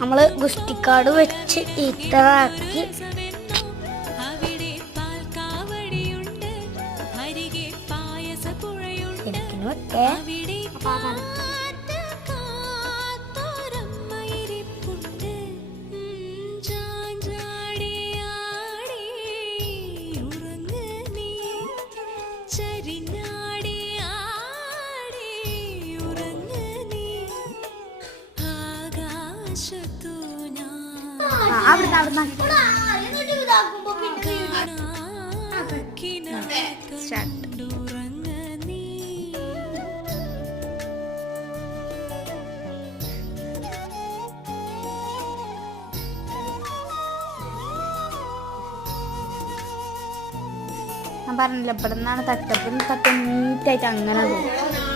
നമ്മള് ഗുസ്റ്റിക്കാട് വെച്ച് ഇത്രയാക്കി വെക്കേ. ഞാൻ പറഞ്ഞില്ല ഇവിടെ നിന്നാണ് തട്ടപ്പം തട്ട നീറ്റായിട്ട് അങ്ങനെ പോകും.